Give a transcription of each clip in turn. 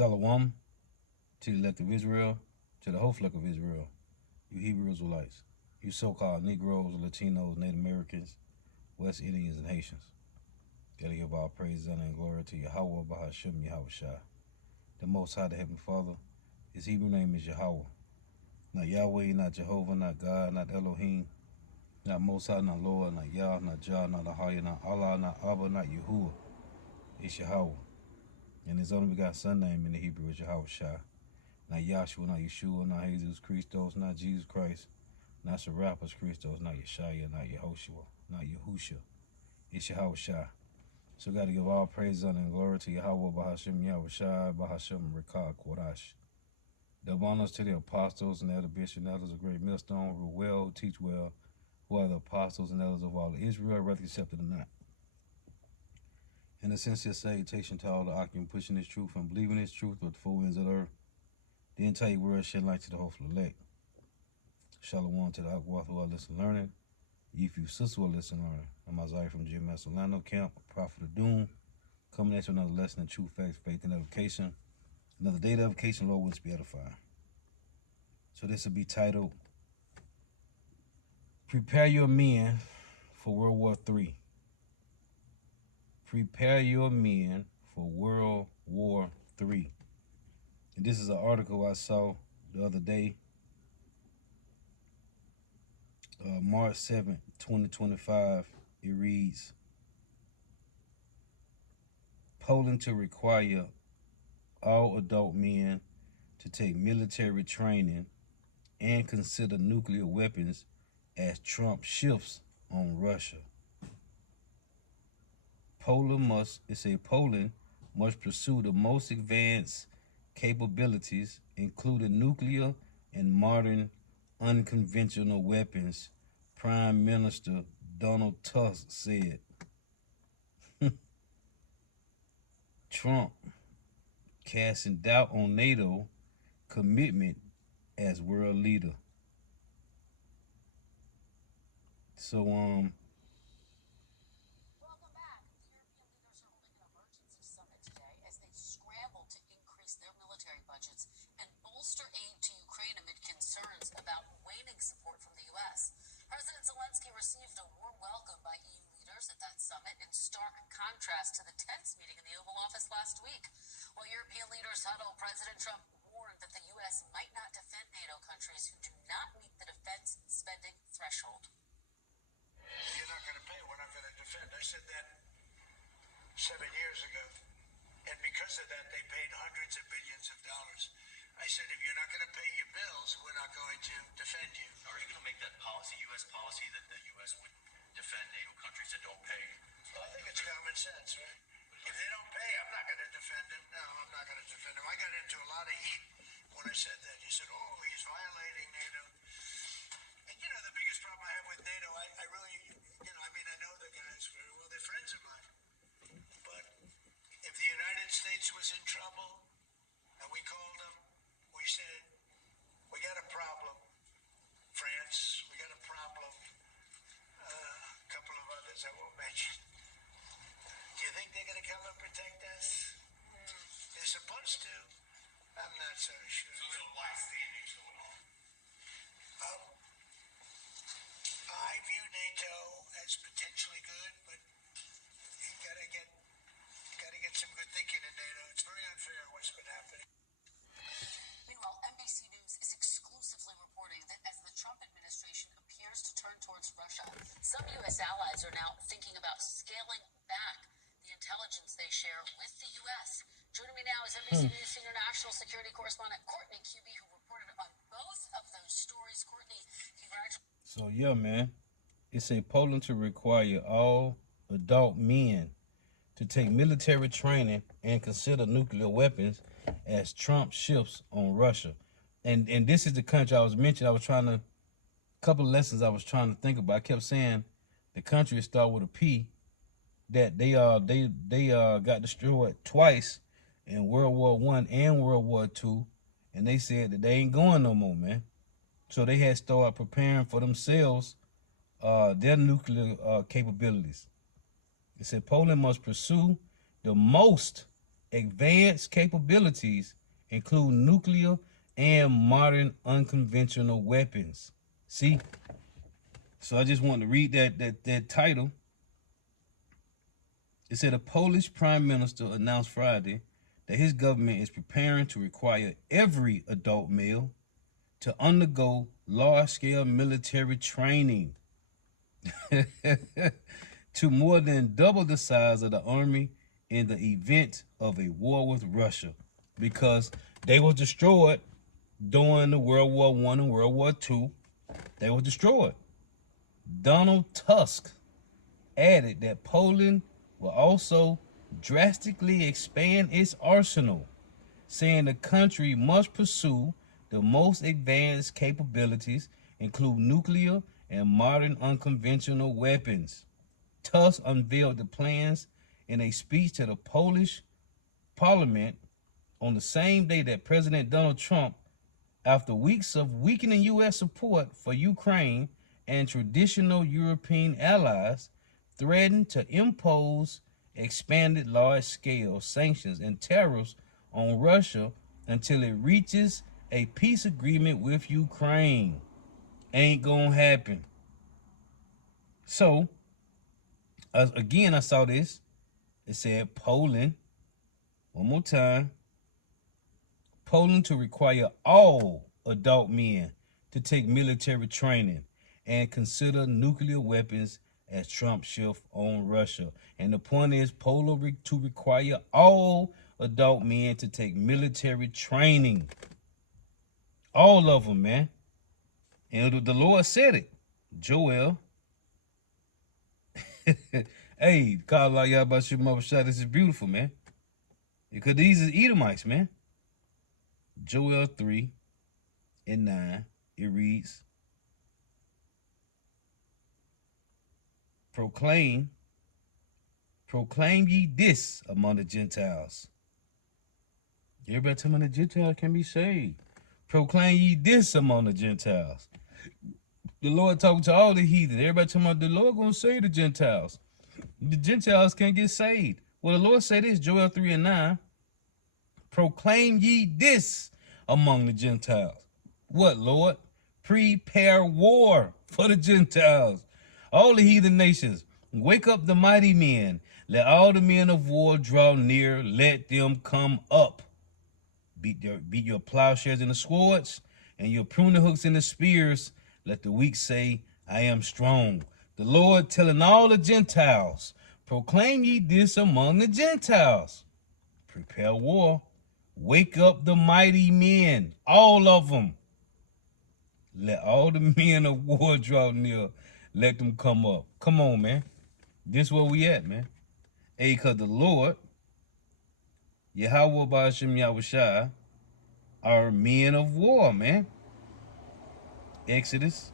Shalom to the elect of Israel, to the whole flock of Israel, you Hebrew Israelites, you so-called Negroes, Latinos, Native Americans, West Indians, and Haitians. Gotta give all praise, honor, and glory to Yahweh, Bahashim, Yahushua. The Most High, the Heavenly Father. His Hebrew name is Yahweh. Not Yahweh, not Jehovah, not God, not Elohim, not Most High, not Lord, not Yah, not Jah, not Ahaya, not Allah, not Abba, not Yahuwah. It's Yahweh. And his only begotten son name in the Hebrew is Yahushua. Not Yahshua, not Yeshua, not Jesus Christos, not Jesus Christ, not Serapis Christos, not Yeshaya, not Yehoshua, not Yahusha. It's Yahushua. So got to give all praise, honor, and glory to Yahweh, Bahashim, Yahushua, Bahashim, Rekah, Kodash. Double honors to the apostles and elder bishops and elders of Great Millstone, who rule well, who teach well, who are the apostles and elders of all Israel, whether accepted or not. And a sincere salutation to all the occupants pushing this truth and believing this truth with the four winds of the earth. The entire world shed light to the hopeful elect. Shalom to the Akwath who are listening learning. Yifu sister who are listening learning. I'm Isaiah from GMS Orlando Camp, Prophet of Doom, coming at you another lesson in truth, facts, faith, and edification. Another day of edification, Lord, wants to be edified. So this will be titled, Prepare Your Men for World War III. Prepare your men for World War III. And this is an article I saw the other day, March 7th, 2025. It reads, Poland to require all adult men to take military training and consider nuclear weapons as Trump shifts on Russia. Poland must pursue the most advanced capabilities, including nuclear and modern unconventional weapons, Prime Minister Donald Tusk said. Trump casting doubt on NATO commitment as world leader. So, Welcome back. The European leaders are holding an emergency summit today as they scramble to increase their military budgets and bolster aid to Ukraine amid concerns about waning support from the U.S. President Zelensky received a warm welcome by EU leaders at that summit in stark contrast to the tense meeting in the Oval Office last week. While European leaders huddled, President Trump warned that the U.S. might not defend NATO countries who do not meet the defense spending threshold. You're not going to pay, we're not going to defend. I said that 7 years ago. And because of that, they paid hundreds of billions of dollars. I said, if you're not going to pay your bills, we're not going to defend you. Are you going to make that policy, U.S. policy, that the U.S. would defend NATO countries that don't pay? Well, I think it's common sense, right? If they don't pay, I'm not going to defend them. No, I'm not going to defend them. I got into a lot of heat when I said that. You said, oh, he's violating NATO. And, you know, the biggest problem I have with NATO, I really, I know the guys very well. They're friends of mine. But if the United States was in trouble and we called them, we said, we got a problem. France, we got a problem. A couple of others I won't mention. Do you think they're going to come and protect us? They're supposed to. I'm not so sure. So why standing so long? I view NATO as potentially good, but you gotta get some good thinking in NATO. It's very unfair what's been happening. Meanwhile, NBC News is exclusively reporting that as the Trump administration appears to turn towards Russia, some U.S. allies are now thinking about scaling back the intelligence they share with the U.S. Joining me now is NBC News senior national security correspondent Courtney Kube, who reported on both of those stories. Courtney, congratulations. So yeah, man, it said Poland to require all adult men to take military training and consider nuclear weapons as Trump shifts on Russia. And this is the country I was mentioning. I was trying to, couple of lessons I was trying to think about. I kept saying the country start with a P, that they got destroyed twice in World War I and World War II, and they said that they ain't going no more, man. So they had started preparing for themselves their nuclear capabilities. It said Poland must pursue the most advanced capabilities include nuclear and modern unconventional weapons. See? So I just wanted to read that title. It said a Polish prime minister announced Friday that his government is preparing to require every adult male to undergo large-scale military training to more than double the size of the army in the event of a war with Russia, because they were destroyed during the World War I and World War II. They were destroyed. Donald Tusk added that Poland will also drastically expand its arsenal, saying the country must pursue the most advanced capabilities, include nuclear and modern unconventional weapons. Tusk unveiled the plans in a speech to the Polish parliament on the same day that President Donald Trump, after weeks of weakening U.S. support for Ukraine and traditional European allies, threatened to impose expanded large-scale sanctions and tariffs on Russia until it reaches a peace agreement with Ukraine. Ain't gonna happen. So, again, I saw this. It said Poland, one more time, Poland to require all adult men to take military training and consider nuclear weapons as Trump shift on Russia. And the point is, Poland to require all adult men to take military training. All of them, man. And the Lord said it. Joel. Hey, Kala Yabashim Mabashah, this is beautiful, man. Because these is Edomites, man. Joel 3:9, it reads, Proclaim ye this among the Gentiles. Everybody tell me the Gentiles can be saved. Proclaim ye this among the Gentiles. The Lord talking to all the heathen. Everybody talking about the Lord gonna save the Gentiles. The Gentiles can't get saved. Well, the Lord said this, Joel 3:9. Proclaim ye this among the Gentiles. What, Lord? Prepare war for the Gentiles. All the heathen nations, wake up the mighty men. Let all the men of war draw near. Let them come up. Beat your plowshares and the swords, and your pruning hooks and the spears. Let the weak say, I am strong. The Lord telling all the Gentiles, proclaim ye this among the Gentiles. Prepare war. Wake up the mighty men, all of them. Let all the men of war draw near. Let them come up. Come on, man. This where we at, man. Hey, because the Lord, Yahweh Ba'ashem Yahushua, are men of war, man. Exodus,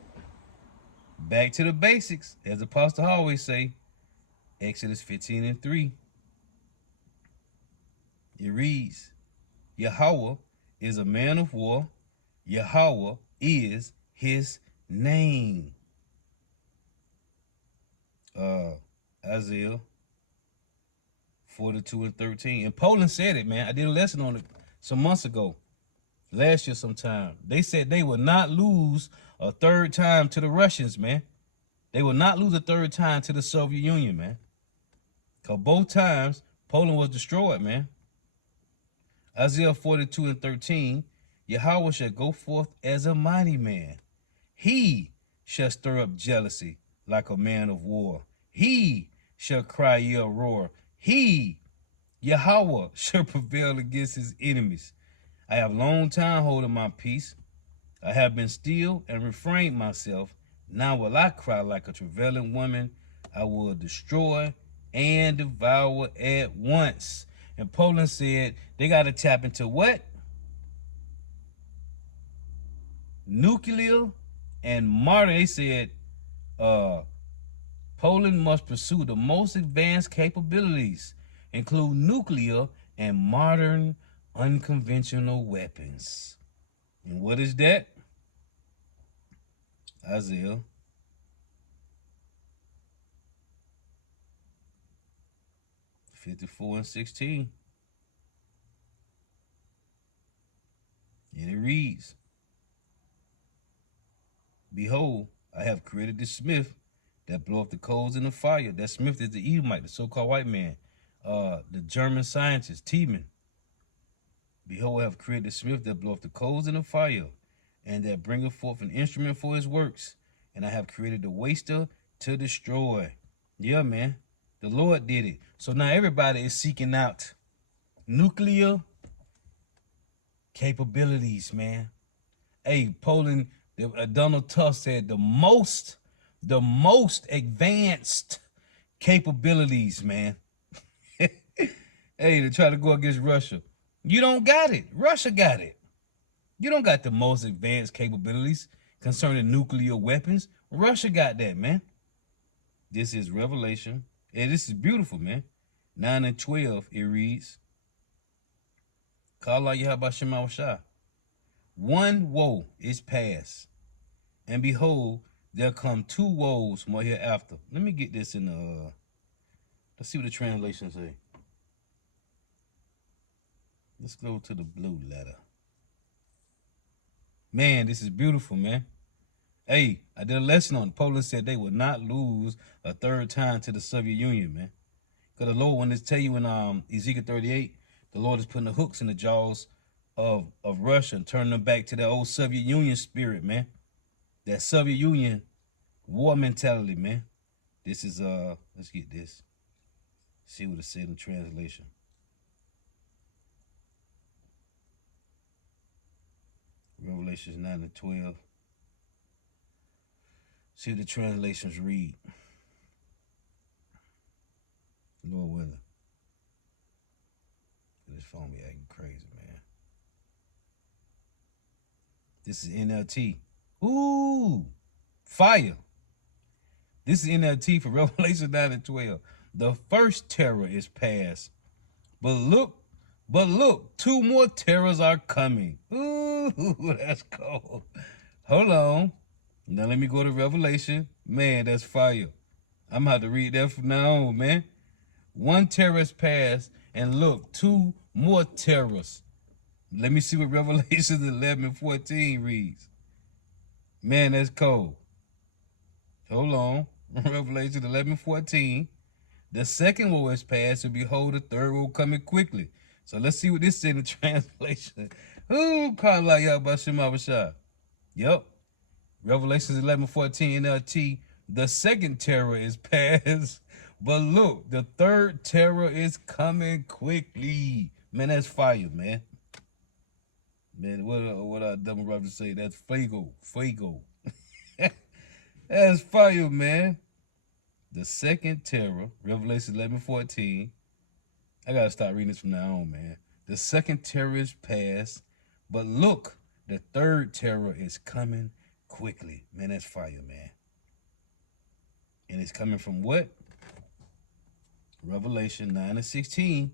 back to the basics. As the Apostle always say, Exodus 15:3. It reads, Yahweh is a man of war. Yahweh is his name. Isaiah 42:13. And Poland said it, man. I did a lesson on it some months ago. Last year sometime. They said they would not lose a third time to the Russians, man. They will not lose a third time to the Soviet Union, man. Because both times, Poland was destroyed, man. Isaiah 42:13, Yahweh shall go forth as a mighty man. He shall stir up jealousy like a man of war. He shall cry ye a roar. He, Yahweh, shall prevail against his enemies. I have long time holding my peace. I have been still and refrained myself. Now will I cry like a travailing woman. I will destroy and devour at once. And Poland said they got to tap into what? Nuclear and modern. They said Poland must pursue the most advanced capabilities, include nuclear and modern unconventional weapons. And what is that? Isaiah 54:16. reads, behold, I have created the smith that bloweth the coals in the fire. That smith is the Edomite, the so-called white man, the German scientist, Tiemann. Behold, I have created the smith that bloweth the coals in the fire, and that bringeth forth an instrument for his works. And I have created the waster to destroy. Yeah, man. The Lord did it. So now everybody is seeking out nuclear capabilities, man. Hey, Poland, Donald Tusk said the most advanced capabilities, man. Hey, to try to go against Russia. You don't got it. Russia got it. You don't got the most advanced capabilities concerning nuclear weapons. Russia got that, man. This is Revelation. And this is beautiful, man. 9 and 12, it reads, Kala Yahabashim Shah. One woe is past, and behold, there come two woes more hereafter. Let me get this in the, let's see what the translation say. Let's go to the blue letter. Man, this is beautiful, man. Hey, I did a lesson on it. Poland said they would not lose a third time to the Soviet Union, man. Because the Lord wanted to tell you in Ezekiel 38, the Lord is putting the hooks in the jaws of Russia and turning them back to that old Soviet Union spirit, man. That Soviet Union war mentality, man. This is, let's get this. See what it said in the translation. Revelations 9 and 12. See what the translations read. Lord willing. This phone be acting crazy, man. This is NLT. Ooh, fire. This is NLT for Revelation 9 and 12. The first terror is past. But look, two more terrors are coming. Ooh, that's cold. Hold on. Now let me go to Revelation. Man, that's fire. I'm going to have to read that from now on, man. One terror is past, and look, two more terrors. Let me see what Revelation 11:14 reads. Man, that's cold. Hold on. Revelation 11:14. The second woe is past, and behold, the third woe coming quickly. So let's see what this is in the translation. Ooh, Kala Yabashim Abashah. Yep. Revelations 11:14 NLT. The second terror is past, but look, the third terror is coming quickly. Man, that's fire, man. Man, what our dumb brother say? That's fuego. That's fire, man. The second terror, Revelation 11:14. I gotta start reading this from now on, man. The second terror is past, but look, the third terror is coming quickly. Man, that's fire, man. And it's coming from what? Revelation 9 and 16.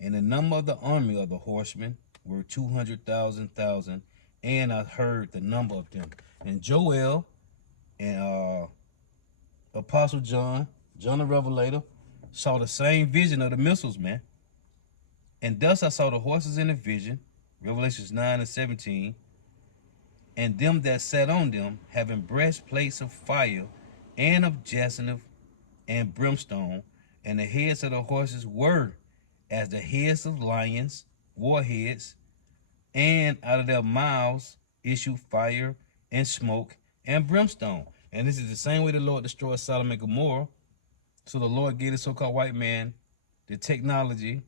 And the number of the army of the horsemen were 200,000, and I heard the number of them. And Joel and Apostle John the Revelator, saw the same vision of the missiles, man. And thus I saw the horses in the vision, Revelations 9 and 17, and them that sat on them, having breastplates of fire and of jacinth and brimstone, and the heads of the horses were as the heads of lions, warheads, and out of their mouths issue fire and smoke and brimstone. And this is the same way the Lord destroyed Sodom and Gomorrah. So the Lord gave the so-called white man the technology,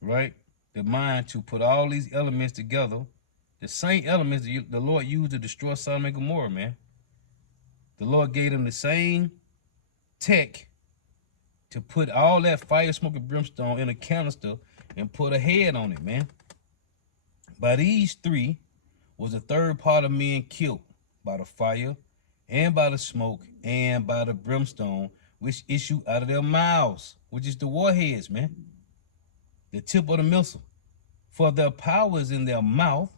right? The mind to put all these elements together. The same elements that the Lord used to destroy Sodom and Gomorrah, man. The Lord gave them the same tech to put all that fire, smoke, and brimstone in a canister and put a head on it, man. By these three was a third part of men killed by the fire and by the smoke and by the brimstone, which issue out of their mouths, which is the warheads, man. The tip of the missile. For their power is in their mouth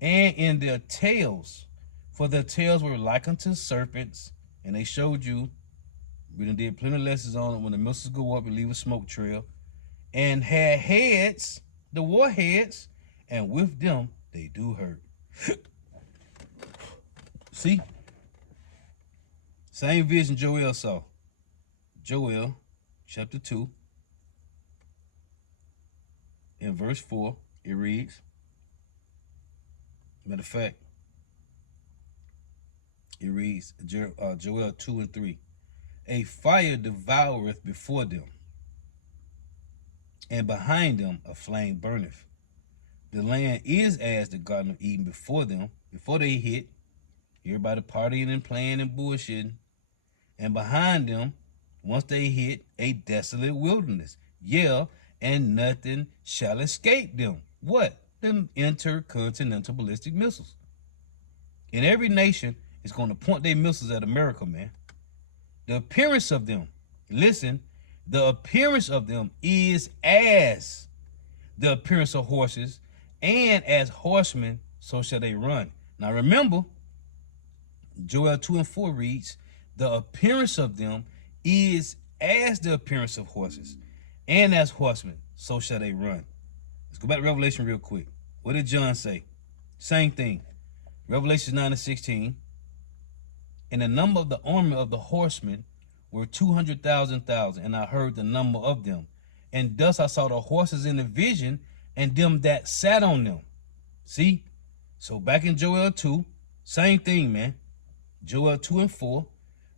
and in their tails. For their tails were like unto serpents. And they showed you, we done did plenty of lessons on it, when the missiles go up and leave a smoke trail. And had heads, the warheads, and with them They do hurt. See? Same vision Joel saw. Joel chapter 2 in verse 4, it reads, matter of fact, it reads, Joel 2 and 3. A fire devoureth before them, and behind them a flame burneth. The land is as the Garden of Eden before them, before they hit. Everybody partying and playing and bullshitting. And behind them, once they hit, a desolate wilderness. Yeah, and nothing shall escape them. What? Them intercontinental ballistic missiles. And every nation is going to point their missiles at America, man. The appearance of them, listen, the appearance of them is as the appearance of horses, and as horsemen, so shall they run. Now remember, Joel 2 and 4 reads, the appearance of them is as the appearance of horses, and as horsemen, so shall they run. Let's go back to Revelation real quick. What did John say? Same thing. Revelation 9 and 16. And the number of the army of the horsemen were 200,000, and I heard the number of them. And thus I saw the horses in the vision, and them that sat on them. See? So back in Joel 2, same thing, man. Joel 2 and 4.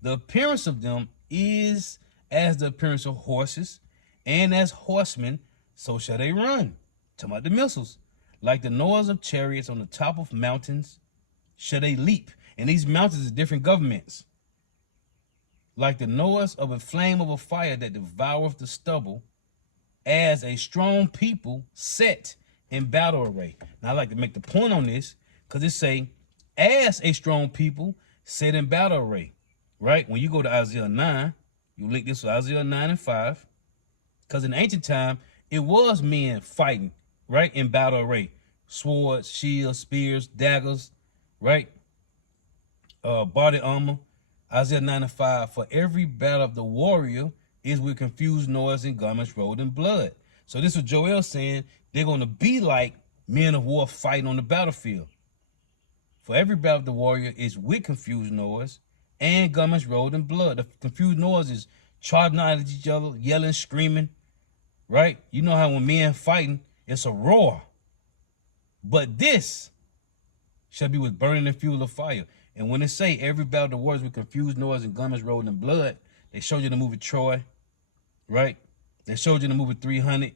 The appearance of them is as the appearance of horses, and as horsemen, so shall they run. Talking about the missiles. Like the noise of chariots on the top of mountains, shall they leap. And these mountains are different governments. Like the noise of a flame of a fire that devoureth the stubble, as a strong people set in battle array. Now I like to make the point on this, because it say, as a strong people set in battle array. Right? When you go to Isaiah 9, you link this with Isaiah 9 and 5. Because in ancient time, it was men fighting, right? In battle array. Swords, shields, spears, daggers, right? Body armor. Isaiah 9 and 5. For every battle of the warrior is with confused noise and garments rolled in blood. So this is what Joel saying. They're going to be like men of war fighting on the battlefield. For every battle of the warrior is with confused noise and garments rolled in blood. The confused noise is charging out at each other, yelling, screaming, right? You know how when men fighting, it's a roar. But this shall be with burning and fuel of fire. And when it say every battle of the warriors with confused noise and garments rolled in blood, they showed you the movie Troy, right? They showed you the movie 300.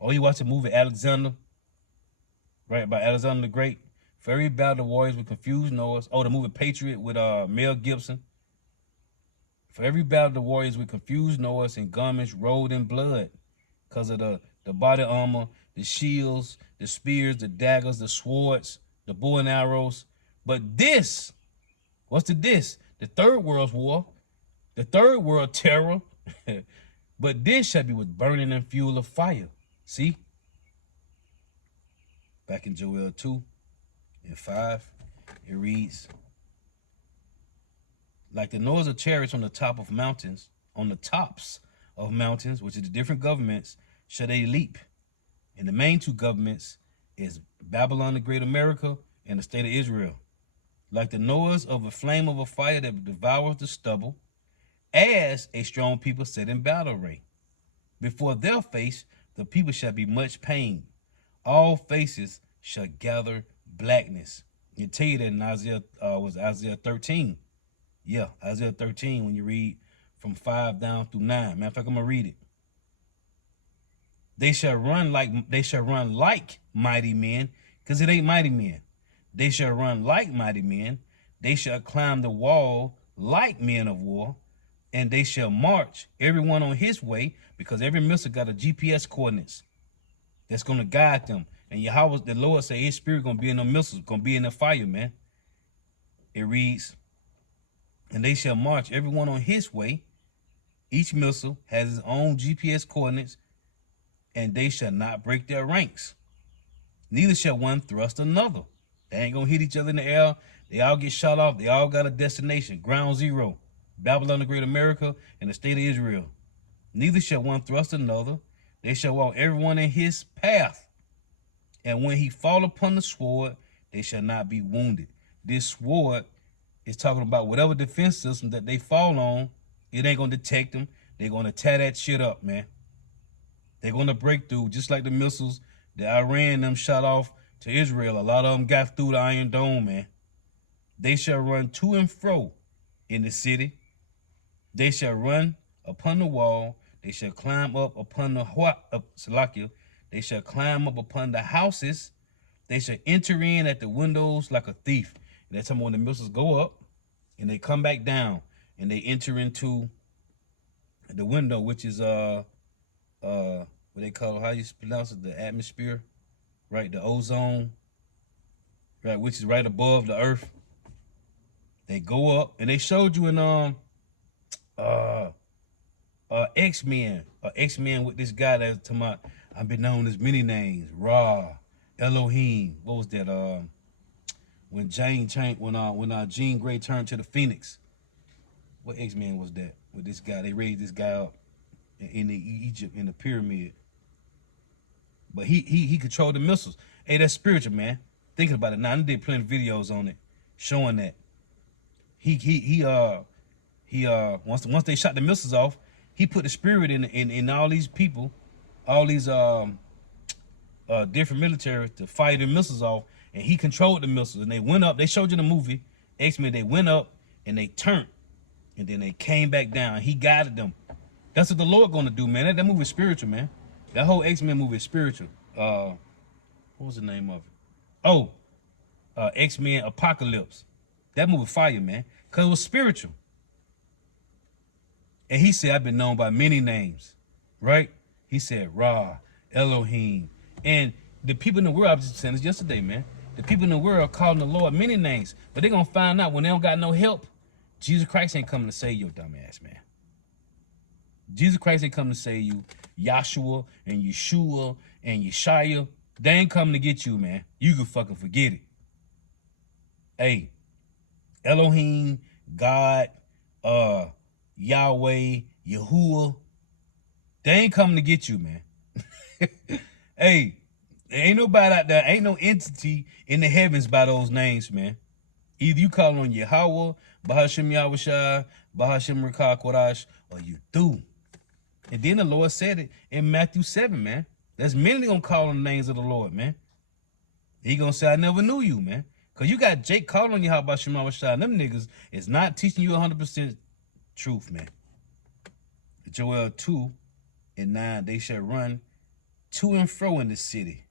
Or you watch the movie Alexander, right, by Alexander the Great. For every battle of the warriors with confused noise. Oh, the movie Patriot with Mel Gibson. For every battle of the warriors with confused noise and garments rolled in blood. Because of the body armor, the shields, the spears, the daggers, the swords, the bow and arrows. But this, what's the this? The third world's war, the third world terror. But this shall be with burning and fuel of fire. See? Back in Joel 2 and 5, it reads, like the noise of chariots on the top of mountains, on the tops of mountains, which is the different governments, shall they leap. And the main two governments is Babylon the Great America and the state of Israel. Like the noise of a flame of a fire that devours the stubble, as a strong people set in battle array. Before their face, the people shall be much pained. All faces shall gather blackness. You tell you that in Isaiah, Isaiah 13. Yeah, Isaiah 13, when you read from 5 down through 9. Matter of fact, I'm going to read it. They shall run like mighty men, because it ain't mighty men. They shall run like mighty men. They shall climb the wall like men of war. And they shall march, everyone on his way, because every missile got a GPS coordinates that's going to guide them. And Yahweh, the Lord, say his spirit going to be in the missiles, going to be in the fire, man. It reads, and they shall march, everyone on his way. Each missile has its own GPS coordinates, and they shall not break their ranks. Neither shall one thrust another. They ain't going to hit each other in the air. They all get shot off. They all got a destination, ground zero. Babylon the Great America and the state of Israel. Neither shall one thrust another. They shall walk everyone in his path. And when he fall upon the sword, they shall not be wounded. This sword is talking about whatever defense system that they fall on, it ain't going to detect them. They're going to tear that shit up, man. They're going to break through, just like the missiles that Iran them shot off to Israel. A lot of them got through the Iron Dome, man. They shall run to and fro in the city. They shall run upon the wall. They shall climb up upon the Salakia. They shall climb up upon the houses. They shall enter in at the windows like a thief. And that's when the missiles go up and they come back down and they enter into the window, which is what they call, how you pronounce it, the atmosphere, right? The ozone, right, which is right above the earth. They go up, and they showed you in X-Men with this guy that's talking about, I've been known as many names, Ra, Elohim. What was that? When Jean Grey turned to the Phoenix. What X-Men was that? With this guy, they raised this guy up in Egypt in the pyramid. But he controlled the missiles. Hey, that's spiritual, man. Thinking about it now, I did plenty of videos on it showing that. Once they shot the missiles off, he put the spirit in all these people, all these different military to fire the missiles off, and he controlled the missiles. And they went up. They showed you in the movie X-Men. They went up and they turned, and then they came back down. He guided them. That's what the Lord gonna do, man. That movie is spiritual, man. That whole X-Men movie is spiritual. What was the name of it? Oh, X-Men Apocalypse. That movie fire, man, because it was spiritual. And he said, I've been known by many names, right? He said, Ra, Elohim. And the people in the world, I was just saying this yesterday, man. The people in the world are calling the Lord many names, but they're going to find out when they don't got no help, Jesus Christ ain't coming to save your dumb ass, man. Jesus Christ ain't coming to save you. Yahshua and Yeshua and Yeshaya, they ain't coming to get you, man. You can fucking forget it. Hey, Elohim, God, Yahweh, Yahuwah, they ain't coming to get you, man. Hey, there ain't nobody out there, ain't no entity in the heavens by those names, man. Either you call on Yahweh, Bahashem Yahushua, Bahashem Rakah Kodash, or you do. And then the Lord said it in Matthew 7, man. There's many gonna call on the names of the Lord, man. He gonna say, I never knew you, man. Because you got Jake calling on you, how about Shema Rashad? Them niggas is not teaching you 100% truth, man. Joel 2:9, they shall run to and fro in the city.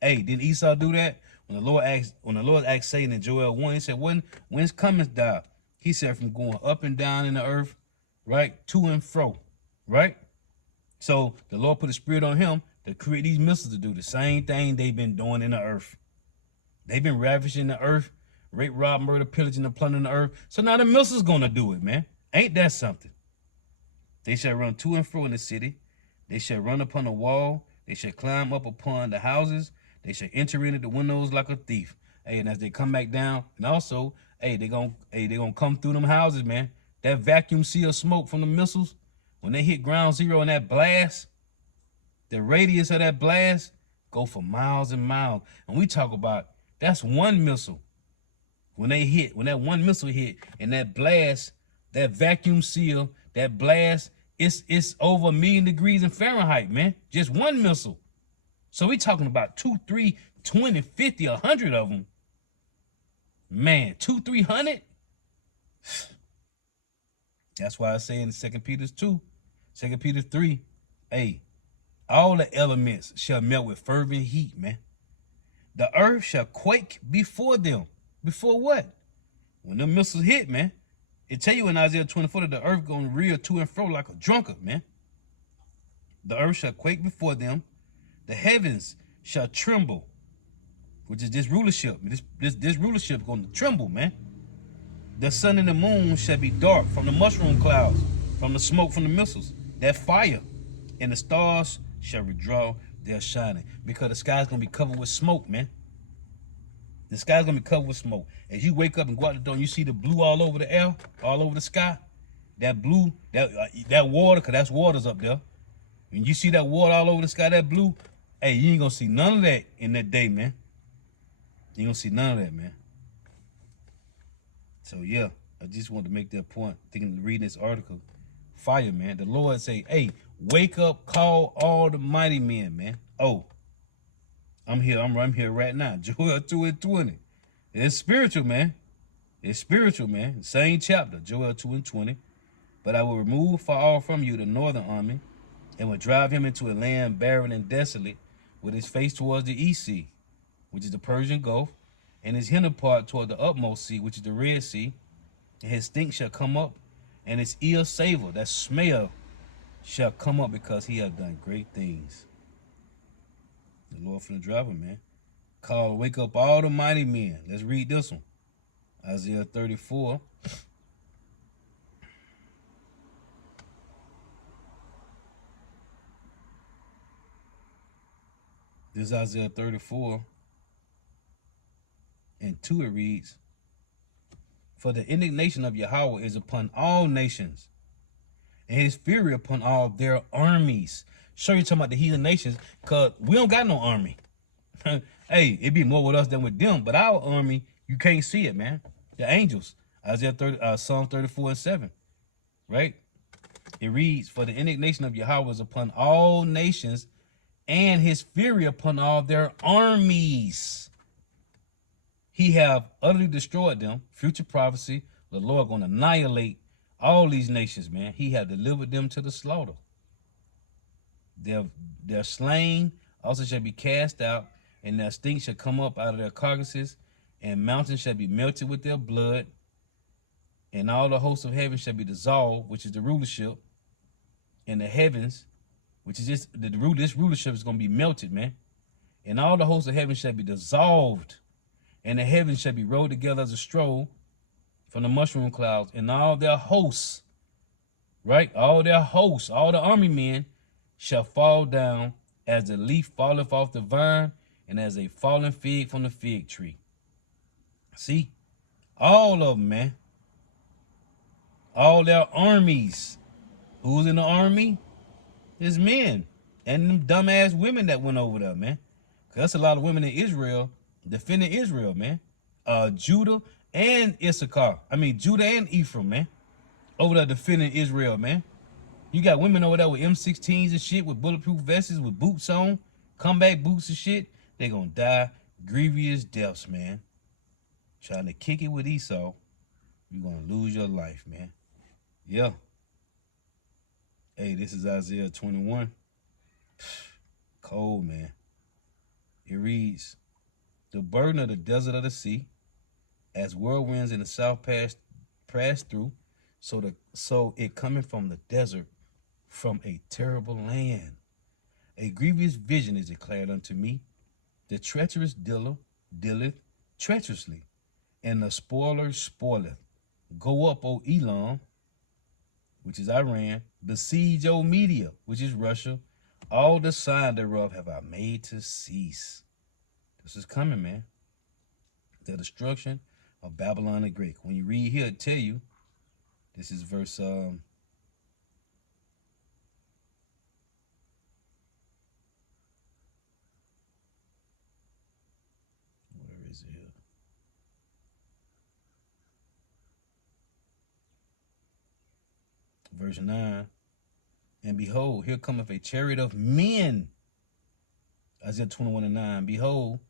Hey, didn't Esau do that? When the Lord asked Satan in Joel 1, he said, when's comest thou? He said, from going up and down in the earth, right? To and fro, right? So the Lord put a spirit on him to create these missiles to do the same thing they've been doing in the earth. They've been ravaging the earth, rape, rob, murder, pillaging, and plundering the earth. So now the missiles gonna do it, man. Ain't that something? They shall run to and fro in the city. They shall run upon the wall. They shall climb up upon the houses. They shall enter in at the windows like a thief. Hey, and as they come back down, and also, hey, they gonna come through them houses, man. That vacuum seal smoke from the missiles, when they hit ground zero and that blast, the radius of that blast go for miles and miles. And we talk about, that's one missile. When that one missile hit and that blast, that vacuum seal, that blast, it's over 1 million degrees in Fahrenheit, man. Just one missile. So we talking about 2, 3, 20, 50, 100 of them. Man, 200, 300? That's why I say in 2 Peter 2, 2 Peter 3, hey, all the elements shall melt with fervent heat, man. The earth shall quake before them. Before what? When the missiles hit, man. It tell you in Isaiah 24 that the earth gonna reel to and fro like a drunkard, man. The earth shall quake before them. The heavens shall tremble, which is this rulership. This rulership gonna tremble, man. The sun and the moon shall be dark from the mushroom clouds, from the smoke from the missiles, that fire. And the stars shall withdraw their shining, because the sky's gonna be covered with smoke, man. The sky's gonna be covered with smoke. As you wake up and go out the door and you see the blue all over the air, all over the sky, that blue, that water, because that's water's up there. And you see that water all over the sky, that blue, Hey, you ain't gonna see none of that in that day, man. You ain't gonna see none of that, man. So yeah, I just wanted to make that point. Thinking reading this article. Fire, man. The Lord say, hey, wake up, call all the mighty men, man. Oh, I'm here right now. Joel 2:20. It's spiritual, man. It's spiritual, man. Same chapter, Joel 2:20. But I will remove far off from you the northern army, and will drive him into a land barren and desolate, with his face towards the east sea, which is the Persian Gulf, and his hinder part toward the utmost sea, which is the Red Sea. And his stink shall come up, and his ill savor, that smell, shall come up, because he hath done great things. The Lord from the driver, man. Call, wake up all the mighty men. Let's read this one. Isaiah 34. This is Isaiah 34 and 2. It reads, for the indignation of Yahweh is upon all nations, and his fury upon all their armies. Sure, you're talking about the heathen nations, because we don't got no army. Hey, it be more with us than with them, but our army, you can't see it, man. The angels. Isaiah 30, Psalm 34 and 7, right? It reads, for the indignation of Yahweh is upon all nations, and his fury upon all their armies. He have utterly destroyed them. Future prophecy, the Lord going to annihilate all these nations, man. He have delivered them to the slaughter. Their slain also shall be cast out, and their stink shall come up out of their carcasses, and mountains shall be melted with their blood, and all the hosts of heaven shall be dissolved, which is the rulership, and the heavens, which is just this rulership is going to be melted, man. And all the hosts of heaven shall be dissolved, and the heavens shall be rolled together as a straw from the mushroom clouds, and all their hosts, right? All their hosts, all the army men shall fall down as the leaf falleth off the vine, and as a fallen fig from the fig tree. See? All of them, man. All their armies. Who's in the army? It's men. And them dumbass women that went over there, man. Because that's a lot of women in Israel defending Israel, man. Judah and Issachar. I mean, Judah and Ephraim, man. Over there defending Israel, man. You got women over there with M16s and shit, with bulletproof vests, with boots on, comeback boots and shit. They gonna die grievous deaths, man. Trying to kick it with Esau, you're gonna lose your life, man. Yeah. Hey, this is Isaiah 21. Cold, man. It reads, the burden of the desert of the sea, as whirlwinds in the south pass through, so it coming from the desert, from a terrible land. A grievous vision is declared unto me. The treacherous dealeth treacherously, and the spoiler spoileth. Go up, O Elam, which is Iran, besiege, O Media, which is Russia. All the sign thereof have I made to cease. This is coming, man. The destruction of Babylon the Great. When you read here, it tell you, this is verse where is it here? Verse 9. And behold, here cometh a chariot of men. Isaiah 21 and 9. Behold,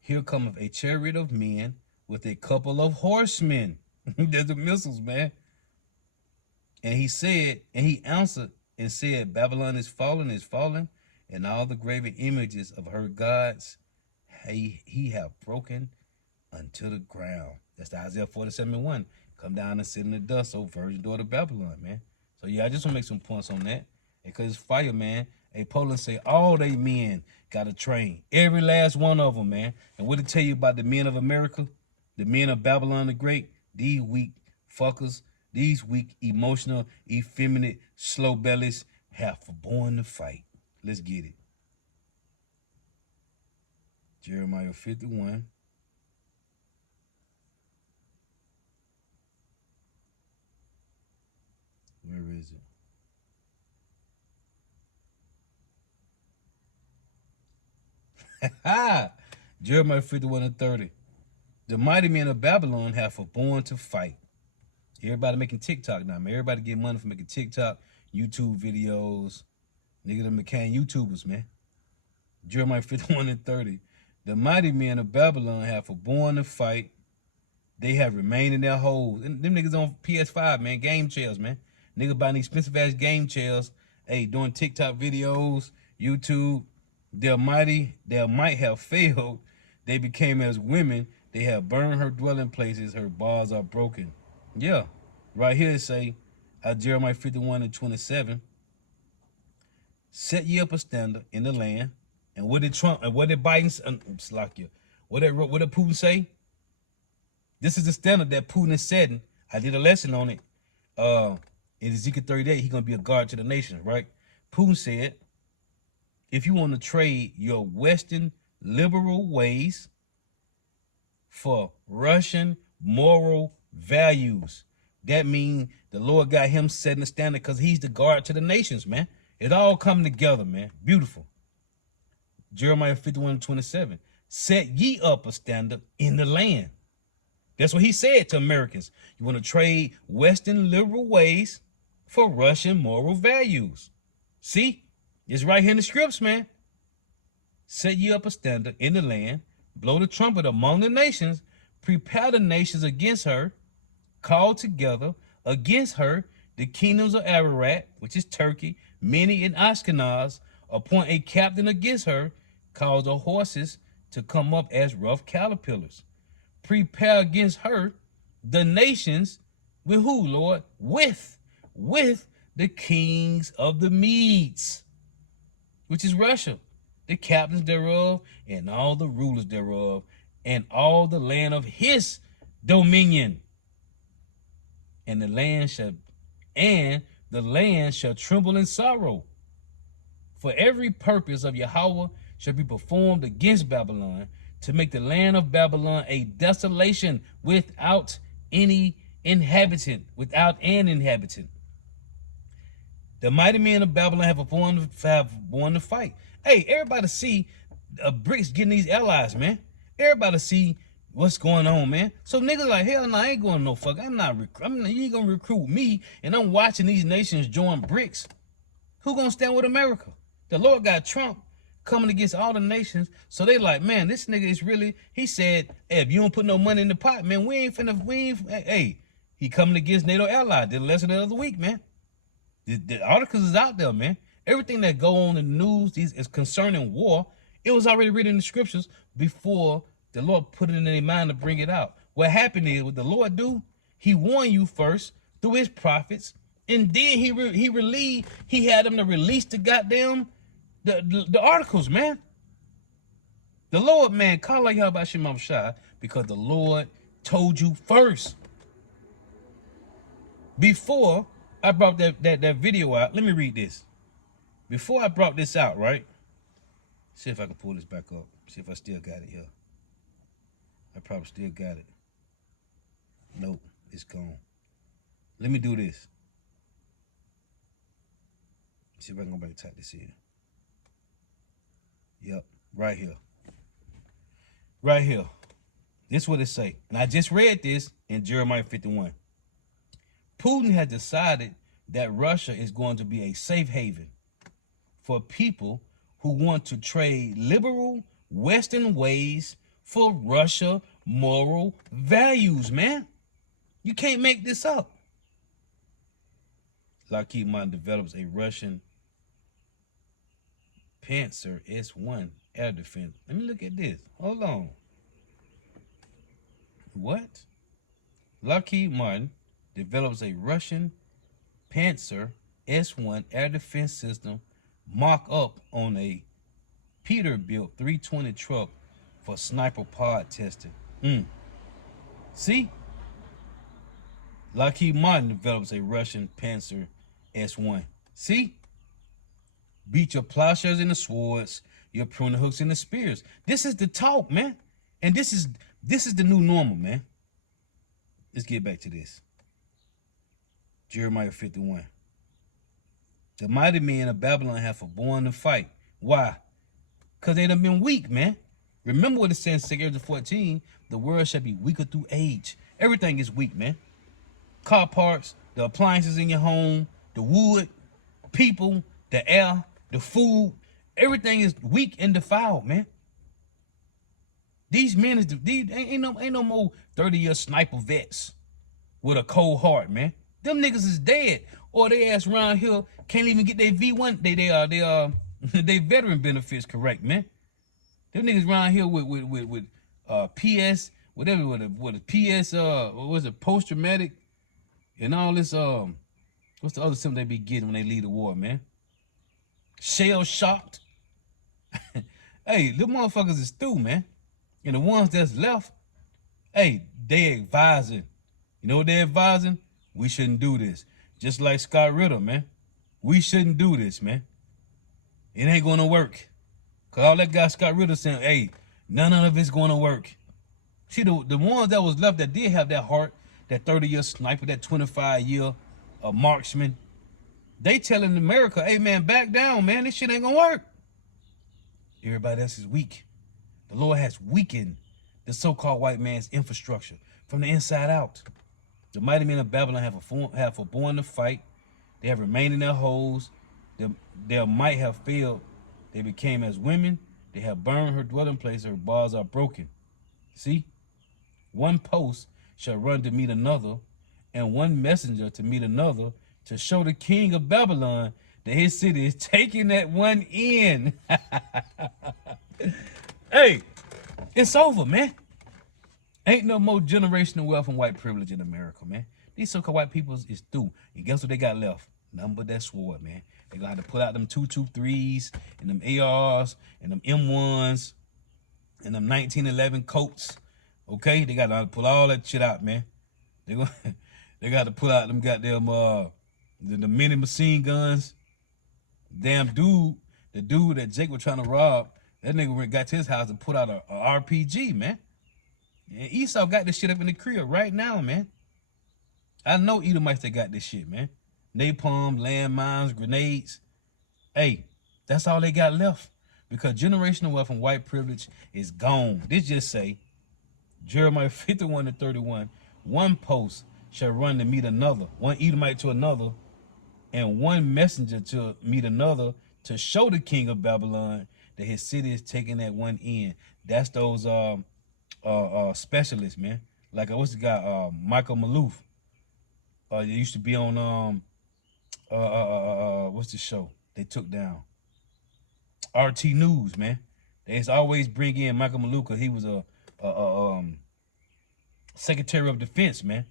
here cometh a chariot of men with a couple of horsemen. There's the missiles, man. And he answered and said, Babylon is fallen, and all the graven images of her gods he have broken unto the ground. That's the Isaiah 47:1. Come down and sit in the dust, O virgin daughter of Babylon, man. So yeah, I just want to make some points on that. Because it's fire, man. Hey, Poland say all they men got to train. Every last one of them, man. And what it tell you about the men of America? The men of Babylon the Great? These weak fuckers, these weak, emotional, effeminate, slow bellies have forborne to fight. Let's get it. Jeremiah 51. Where is it? Jeremiah 51:30. The mighty men of Babylon have forborne to fight. Everybody making TikTok now, man. Everybody get money for making TikTok, YouTube videos. Nigga, them became YouTubers, man. Jeremiah 51:30. The mighty men of Babylon have forborne to fight. They have remained in their holes. And them niggas on PS5, man. Game chairs, man. Niggas buying expensive ass game chairs. Hey, doing TikTok videos, YouTube. Their might have failed. They became as women. They have burned her dwelling places. Her bars are broken. Yeah. Right here it say, Jeremiah 51:27. Set ye up a standard in the land. And what did Trump and what did Biden what did Putin say? This is the standard that Putin is setting. I did a lesson on it. In Ezekiel 38, he's gonna be a guard to the nations, right? Putin said, if you want to trade your Western liberal ways for Russian moral values, that means the Lord got him setting the standard because he's the guard to the nations, man. It all come together, man. Beautiful. Jeremiah 51:27. Set ye up a standard in the land. That's what he said to Americans. You want to trade Western liberal ways for Russian moral values. See? It's right here in the scripts, man. Set ye up a standard in the land. Blow the trumpet among the nations. Prepare the nations against her. Call together against her the kingdoms of Ararat, which is Turkey, Mini and Ashkenaz. Appoint a captain against her. Cause the horses to come up as rough caterpillars. Prepare against her the nations with who, Lord? With the kings of the Medes, which is Russia, the captains thereof, and all the rulers thereof, and all the land of his dominion. And the land shall tremble in sorrow. For every purpose of Yahweh shall be performed against Babylon, to make the land of Babylon a desolation without any inhabitant, without an inhabitant. The mighty men of Babylon have born to fight. Hey, everybody see BRICS getting these allies, man. Everybody see what's going on, man. So niggas like, hell no, I ain't going no fuck. You ain't gonna recruit me, and I'm watching these nations join BRICS. Who gonna stand with America? The Lord got Trump coming against all the nations. So they like, man, this nigga is really, he said, hey, if you don't put no money in the pot, man, hey, he coming against NATO ally. Did a lesson the other week, man. The articles is out there, man. Everything that go on in the news is concerning war. It was already written in the scriptures before the Lord put it in their mind to bring it out. What happened is, what the Lord do, he warned you first through his prophets, and then he had them to release the goddamn the articles, man. The Lord, man, call like Yahweh Shemam Shai, because the Lord told you first. Before I brought that video out, let me read this. Before I brought this out, right? See if I can pull this back up. See if I still got it here. I probably still got it. Nope, it's gone. Let me do this. See if I can go back and type this in. Yep, right here. Right here. This is what it say. And I just read this in Jeremiah 51. Putin has decided that Russia is going to be a safe haven for people who want to trade liberal Western ways for Russia moral values, man. You can't make this up. Lockheed Martin develops a Russian Panzer S-1 air defense. Let me look at this. Hold on. What? Lockheed Martin develops a Russian Panzer S-1 air defense system mock-up on a Peterbilt 320 truck for sniper pod testing. See? Lockheed Martin develops a Russian Panzer S-1. See? Beat your plowshares and the swords, your pruning hooks and the spears. This is the talk, man. And this is the new normal, man. Let's get back to this. Jeremiah 51. The mighty men of Babylon have forborne to fight. Why? Because they done been weak, man. Remember what it says in 2 Corinthians 14, the world shall be weaker through age. Everything is weak, man. Car parts, the appliances in your home, the wood, people, the air, the food, everything is weak and defiled, man. These men ain't no more 30-year sniper vets with a cold heart, man. Them niggas is dead, or they ass around here can't even get their V1, they veteran benefits correct, man. Them niggas around here with PS whatever with a PS what was it, post traumatic and all this what's the other symptom they be getting when they leave the war, man? Shell shocked. Hey, them motherfuckers is through, man. And the ones that's left, hey, they advising. You know what they advising? We shouldn't do this. Just like Scott Ritter, man. We shouldn't do this, man. It ain't gonna work. Cause all that guy Scott Ritter saying, hey, none of it's gonna work. See, the ones that was left that did have that heart, that 30-year sniper, that 25-year marksman, they telling America, hey man, back down, man. This shit ain't gonna work. Everybody else is weak. The Lord has weakened the so-called white man's infrastructure from the inside out. The mighty men of Babylon have forborne to fight. They have remained in their holes. Their might have failed. They became as women. They have burned her dwelling place. Her bars are broken. See? One post shall run to meet another, and one messenger to meet another, to show the king of Babylon that his city is taking at one end. Hey, it's over, man. Ain't no more generational wealth and white privilege in America, man. These so-called white people is through. And guess what they got left? Nothing but that sword, man. They gonna have to pull out them 223s and them ARs and them M1s and them 1911 Colts. Okay, they gotta pull all that shit out, man. They got to pull out them goddamn the mini machine guns. Damn dude, the dude that Jake was trying to rob, that nigga got to his house and put out a RPG, man. And Esau got this shit up in the crib right now, man. I know Edomites that got this shit, man. Napalm, landmines, grenades. Hey, that's all they got left. Because generational wealth and white privilege is gone. This just say, Jeremiah 51:31, one post shall run to meet another, one Edomite to another, and one messenger to meet another, to show the king of Babylon that his city is taken at one end. That's those specialists, man. Like what's the guy, Michael Maloof. They used to be on what's the show they took down? RT News, man. They always bring in Michael Maloof because he was a Secretary of Defense, man.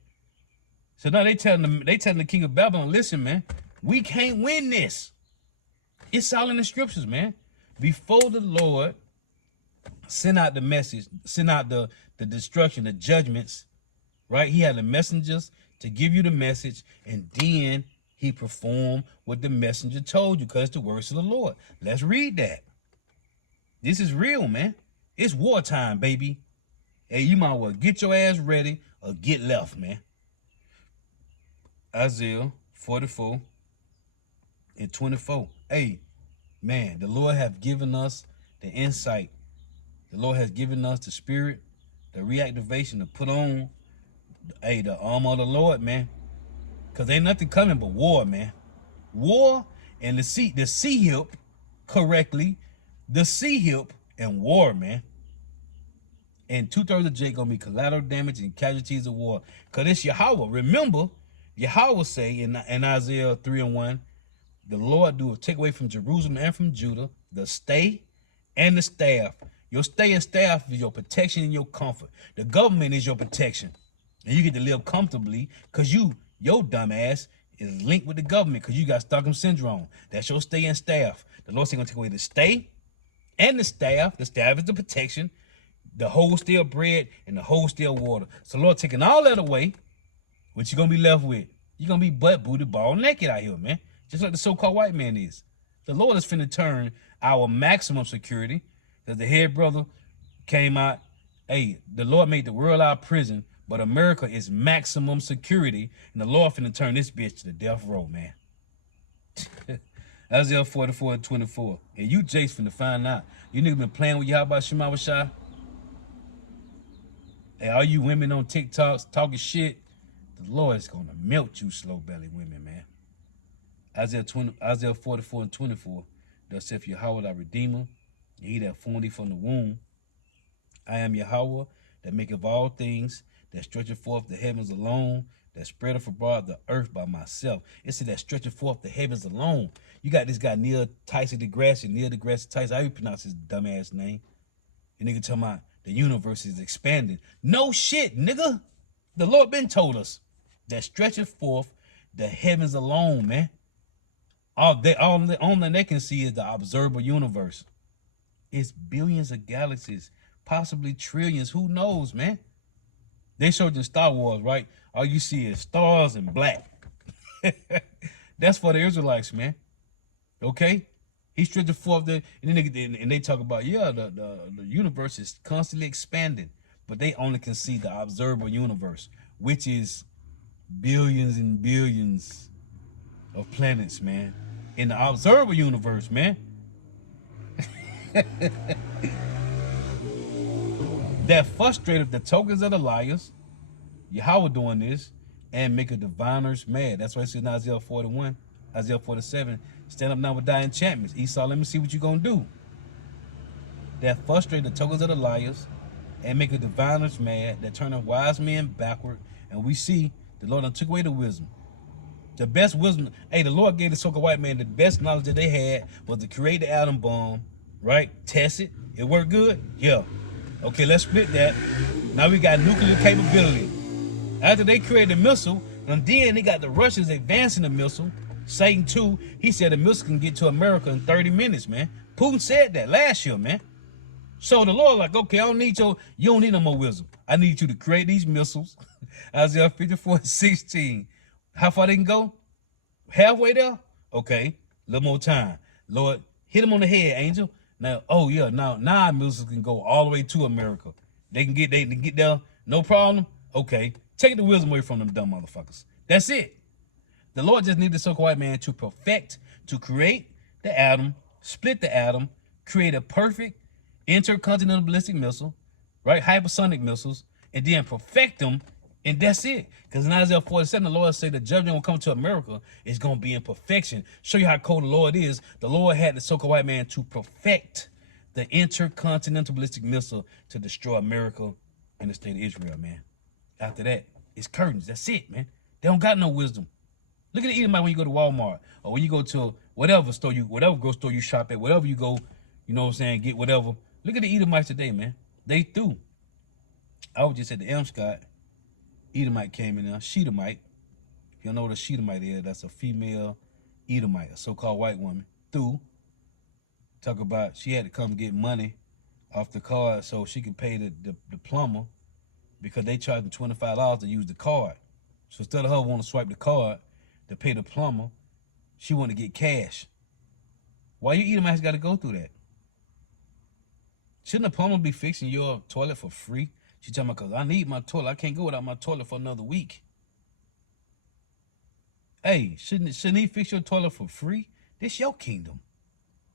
So now they telling the king of Babylon, listen, man, we can't win this. It's all in the scriptures, man. Before the Lord sent out the message, sent out the destruction, the judgments, right? He had the messengers to give you the message, and then he performed what the messenger told you, because it's the words of the Lord. Let's read that. This is real, man. It's wartime, baby. Hey, you might well get your ass ready or get left, man. Isaiah 44:24. Hey, man, the Lord have given us the insight. The Lord has given us the spirit, the reactivation to put on, hey, the armor of the Lord, man. Because ain't nothing coming but war, man. War and the sea hip, correctly, the sea hip and war, man. And 2/3 of Jake gonna be collateral damage and casualties of war. Because it's Yahweh. Remember, Yahweh say in Isaiah 3:1, the Lord do take away from Jerusalem and from Judah the stay and the staff. Your stay and staff is your protection and your comfort. The government is your protection. And you get to live comfortably because your dumb ass is linked with the government because you got Stockholm Syndrome. That's your stay and staff. The Lord's gonna take away the stay and the staff. The staff is the protection. The whole still bread and the whole still water. So Lord taking all that away, what you gonna be left with? You're gonna be butt booted, ball naked out here, man. Just like the so-called white man is. The Lord is finna turn our maximum security, because the head brother came out, hey, the Lord made the world our prison, but America is maximum security, and the Lord finna turn this bitch to the death row, man. Isaiah 44 and 24. And you Jace finna find out. You niggas been playing with Yahweh Shema Shai. Hey, all you women on TikToks talking shit, the Lord is gonna melt you slow belly women, man. Isaiah 44 and 24. Thus saith Yahweh thy Redeemer, and he that formed thee from the womb. I am Yahweh that maketh all things, that stretcheth forth the heavens alone, that spreadeth abroad the earth by myself. It said that stretcheth forth the heavens alone. You got this guy Neil deGrasse Tyson. How you pronounce his dumbass name? And nigga talking about the universe is expanding. No shit, nigga. The Lord been told us that stretcheth forth the heavens alone, man. All they can see is the observable universe. It's billions of galaxies, possibly trillions. Who knows, man? They showed you in Star Wars, right? All you see is stars and black. That's for the Israelites, man. Okay? He stretched forth and they talk about, yeah, the universe is constantly expanding, but they only can see the observable universe, which is billions and billions of planets, man. In the observable universe, man. That frustrated the tokens of the liars, Yahweh doing this, and make a diviners mad. That's why it says in Isaiah 41, Isaiah 47, stand up now with thy enchantments. Esau, let me see what you gonna do. That frustrate the tokens of the liars, and make a diviners mad, that turn a wise men backward. And we see the Lord done took away the wisdom. The best wisdom, hey, the Lord gave the so-called white man the best knowledge that they had was to create the atom bomb, right? Test it. It worked good? Yeah. Okay, let's split that. Now we got nuclear capability. After they created the missile, and then they got the Russians advancing the missile, Satan 2, he said the missile can get to America in 30 minutes, man. Putin said that last year, man. So the Lord like, okay, you don't need no more wisdom. I need you to create these missiles. Isaiah 54:16. How far they can go? Halfway there? Okay, a little more time. Lord, hit them on the head, angel. Now, oh yeah, now missiles can go all the way to America. They can get there, no problem. Okay, take the wisdom away from them dumb motherfuckers. That's it. The Lord just needed the so-called white man to perfect, to create the atom, split the atom, create a perfect intercontinental ballistic missile, right? Hypersonic missiles, and then perfect them, and that's it. Because in Isaiah 47, the Lord said the judgment will come to America is going to be in perfection. Show you how cold the Lord is. The Lord had the so-called white man to perfect the intercontinental ballistic missile to destroy America and the state of Israel, man. After that, it's curtains. That's it, man. They don't got no wisdom. Look at the Edomite when you go to Walmart or when you go to whatever grocery store you shop at, whatever you go, you know what I'm saying, get whatever. Look at the Edomites today, man. They threw. I was just at the M. Scott. Edomite came in there, Sheedomite. If you don't know what a Sheedomite is, that's a female Edomite, a so-called white woman. Through. Talk about she had to come get money off the card so she could pay the plumber because they charged them $25 to use the card. So instead of her wanting to swipe the card to pay the plumber, she wanted to get cash. Why you Edomites got to go through that? Shouldn't the plumber be fixing your toilet for free? She tell me, because I need my toilet. I can't go without my toilet for another week. Hey, shouldn't he fix your toilet for free? This your kingdom.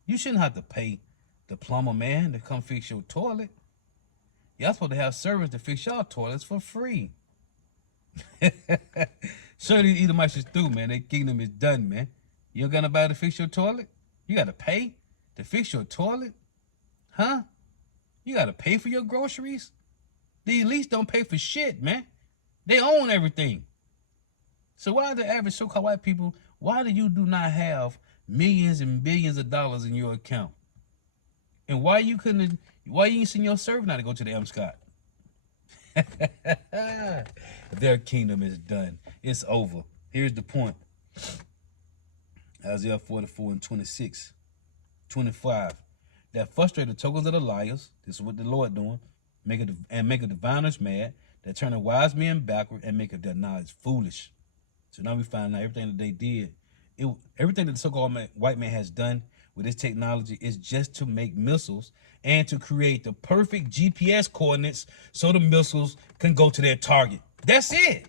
You shouldn't have to pay the plumber man to come fix your toilet. Y'all supposed to have servants to fix y'all toilets for free. So these Edomites is through, man. Their kingdom is done, man. You don't got nobody to fix your toilet? You got to pay to fix your toilet? Huh? You got to pay for your groceries? The elites don't pay for shit, man. They own everything. So why the average so-called white people, why do you do not have millions and billions of dollars in your account? And why you ain't send your servant out to go to the M. Scott? Their kingdom is done. It's over. Here's the point. Isaiah 44 and 26, 25. That frustrate the tokens of the liars. This is what the Lord doing. Make a diviners mad, that turn a wise men backward and make their knowledge foolish. So now we find out everything that they did, everything that the so-called white man has done with this technology is just to make missiles and to create the perfect GPS coordinates so the missiles can go to their target. That's it.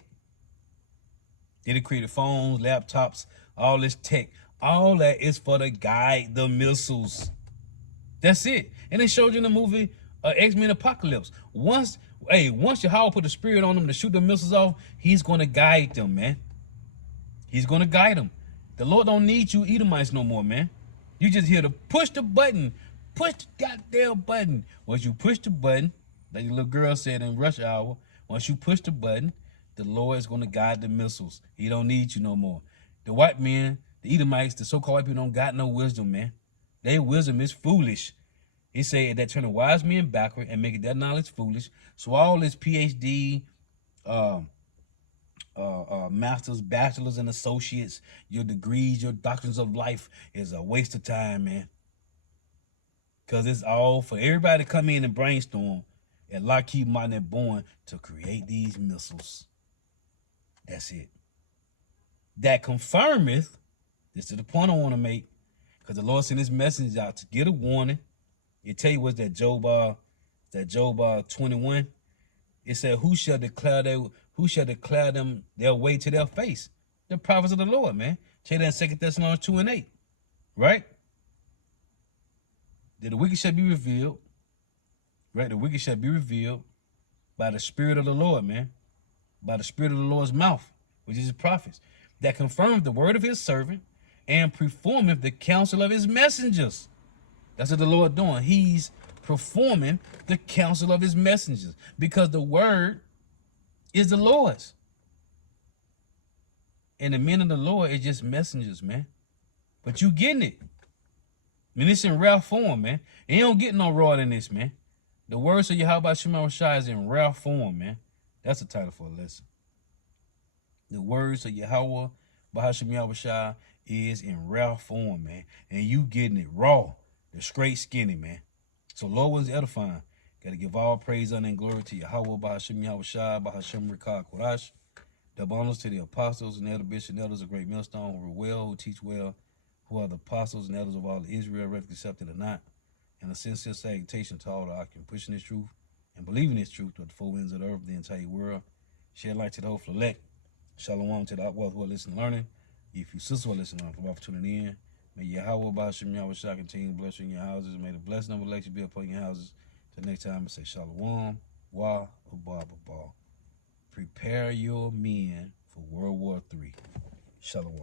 They created phones, laptops, all this tech, All that is for to guide the missiles. That's it. And they showed you in the movie X-Men Apocalypse. Once Yahweh put the spirit on them to shoot the missiles off, he's going to guide them, man. He's going to guide them. The Lord don't need you Edomites no more, man. You just here to push the button. Push the goddamn button. Once you push the button, like the little girl said in Rush Hour, once you push the button, the Lord is going to guide the missiles. He don't need you no more. The white men, the Edomites, the so-called white people don't got no wisdom, man. Their wisdom is foolish. He said that turn the wise men backward and make their knowledge foolish. So all this PhD, masters, bachelors, and associates, your degrees, your doctrines of life is a waste of time, man. Because it's all for everybody to come in and brainstorm at Lockheed Martin and Boeing to create these missiles. That's it. That confirmeth, this is the point I want to make, because the Lord sent his message out to get a warning. It tell you what's that Job 21. It said, who shall declare them their way to their face? The prophets of the Lord, man. Tell that in 2 Thessalonians 2:8. Right? That the wicked shall be revealed. Right? The wicked shall be revealed by the Spirit of the Lord, man. By the Spirit of the Lord's mouth, which is his prophets. That confirmeth the word of his servant and performeth the counsel of his messengers. That's what the Lord doing. He's performing the counsel of his messengers because the word is the Lord's. And the men of the Lord is just messengers, man. But you getting it. I mean, it's in rare form, man. And you don't get no raw than this, man. The words of Yahweh Shema Shai is in rare form, man. That's the title for a lesson. The words of Yahweh Bahasham Yahweh Shai is in rare form, man. And you getting it raw. The straight skinny, man. So Lord was edifying. Got to give all praise, honor, and glory to Yahweh Bahasham Yahweh Shai Bahasham Rikah Korash. Double honors to the apostles and elder bishops and elders of Great Millstone who are well, who teach well, who are the apostles and elders of all Israel, whether accepted or not. And a sincere salutation to all the Akim pushing this truth and believing this truth to the four winds of the earth, the entire world. Share light to the whole elect. Shalom to the outworld who are listening and learning. If you sisters who are listening, thank you for tuning in. May Yahweh Bahasham Yahweh Shai continue to bless you in your houses. May the blessing of election be upon your houses. Till next time, I say Shalom, Wa, Abba, Abba. Prepare your men for World War III. Shalom.